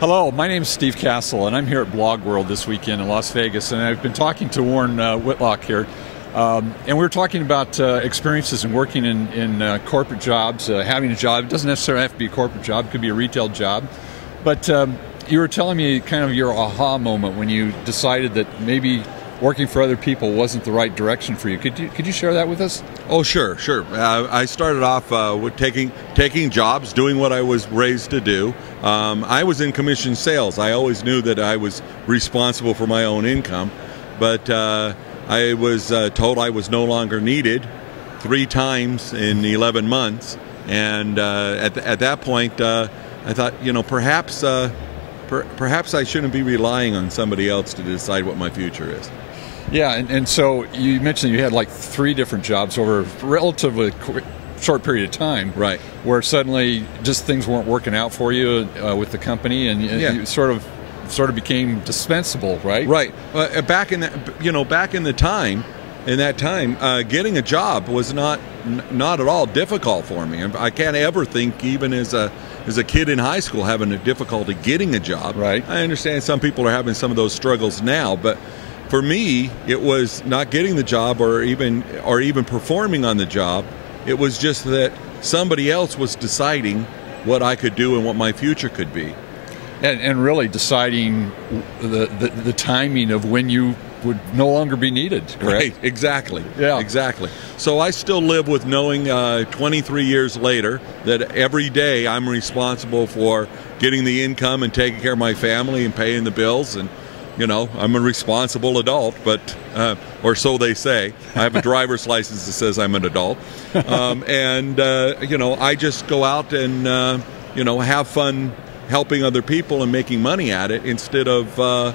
Hello, my name is Steve Castle, and I'm here at Blog World this weekend in Las Vegas, and I've been talking to Warren Whitlock here, and we're talking about experiences in working in corporate jobs, having a job. It doesn't necessarily have to be a corporate job, it could be a retail job, but you were telling me kind of your aha moment when you decided that maybe working for other people wasn't the right direction for you. Could you share that with us? Oh, sure. I started off with taking jobs, doing what I was raised to do. I was in commission sales. I always knew that I was responsible for my own income, but I was told I was no longer needed 3 times in 11 months, and at that point, I thought, perhaps I shouldn't be relying on somebody else to decide what my future is. Yeah, and so you mentioned you had like 3 different jobs over a relatively short period of time, right? Where suddenly just things weren't working out for you with the company, and you sort of became dispensable, right? Right. Back in that time, getting a job was not at all difficult for me. I can't ever think, even as a kid in high school, having a difficulty getting a job. Right. I understand some people are having some of those struggles now, but for me, it was not getting the job or even performing on the job. It was just that somebody else was deciding what I could do and what my future could be. And really deciding the timing of when you would no longer be needed, correct? Right, exactly. Yeah. Exactly. So I still live with knowing 23 years later that every day I'm responsible for getting the income and taking care of my family and paying the bills, and I'm a responsible adult, but or so they say. I have a driver's license that says I'm an adult, I just go out and have fun helping other people and making money at it, instead of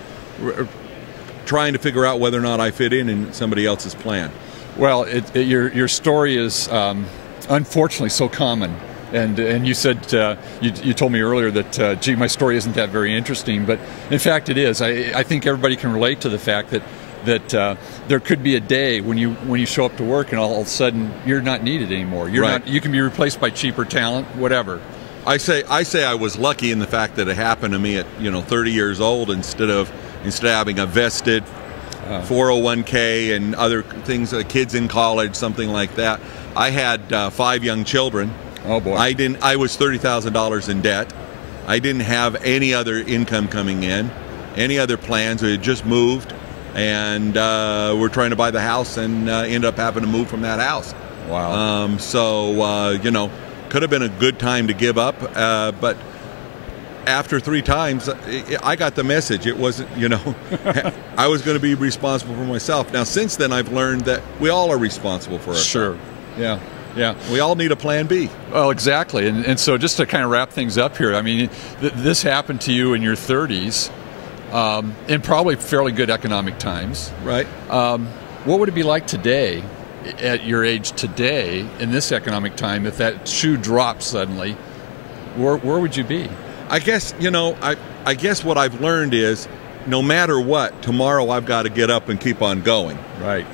trying to figure out whether or not I fit in somebody else's plan. Well, your story is unfortunately so common. And you said, you told me earlier that, gee, my story isn't that very interesting, but in fact it is. I think everybody can relate to the fact that there could be a day when you show up to work and all of a sudden you're not needed anymore. You can be replaced by cheaper talent, whatever. I say I was lucky in the fact that it happened to me at 30 years old instead of having a vested 401k and other things, kids in college, something like that. I had 5 young children. Oh boy! I was $30,000 in debt. I didn't have any other income coming in, any other plans. We had just moved, and we're trying to buy the house, and ended up having to move from that house. Wow! Could have been a good time to give up, but after 3 times, I got the message. It wasn't, I was going to be responsible for myself. Now, since then, I've learned that we all are responsible for ourselves. Sure. Yeah. Yeah, we all need a plan B. Well, exactly, and so just to kind of wrap things up here, I mean, this happened to you in your 30s, in probably fairly good economic times, right? What would it be like today, at your age today, in this economic time, if that shoe dropped suddenly? Where would you be? I guess I guess what I've learned is, no matter what, tomorrow I've got to get up and keep on going. Right.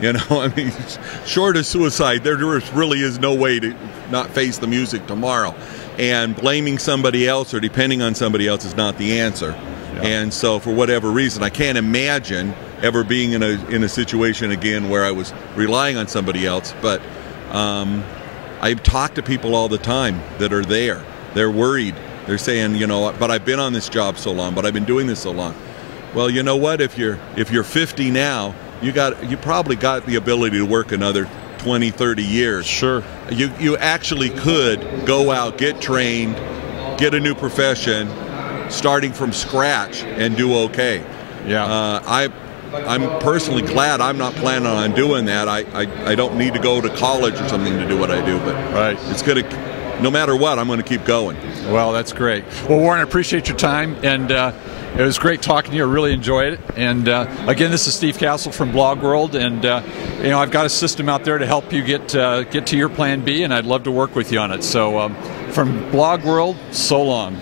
Short of suicide, there really is no way to not face the music tomorrow. And blaming somebody else or depending on somebody else is not the answer. Yeah. And so for whatever reason, I can't imagine ever being in a situation again where I was relying on somebody else. But I talk to people all the time that are there. They're worried. They're saying, but I've been on this job so long, but I've been doing this so long. Well, you know what? If you're 50 now, you probably got the ability to work another 20, 30 years. Sure. You actually could go out, get trained, get a new profession, starting from scratch, and do okay. Yeah. I'm personally glad I'm not planning on doing that. I don't need to go to college or something to do what I do, but right. It's gonna. No matter what, I'm going to keep going. Well, that's great. Well, Warren, I appreciate your time, and it was great talking to you. I really enjoyed it. And again, this is Steve Castle from Blog World, and I've got a system out there to help you get to your plan B, and I'd love to work with you on it. So from Blog World, so long.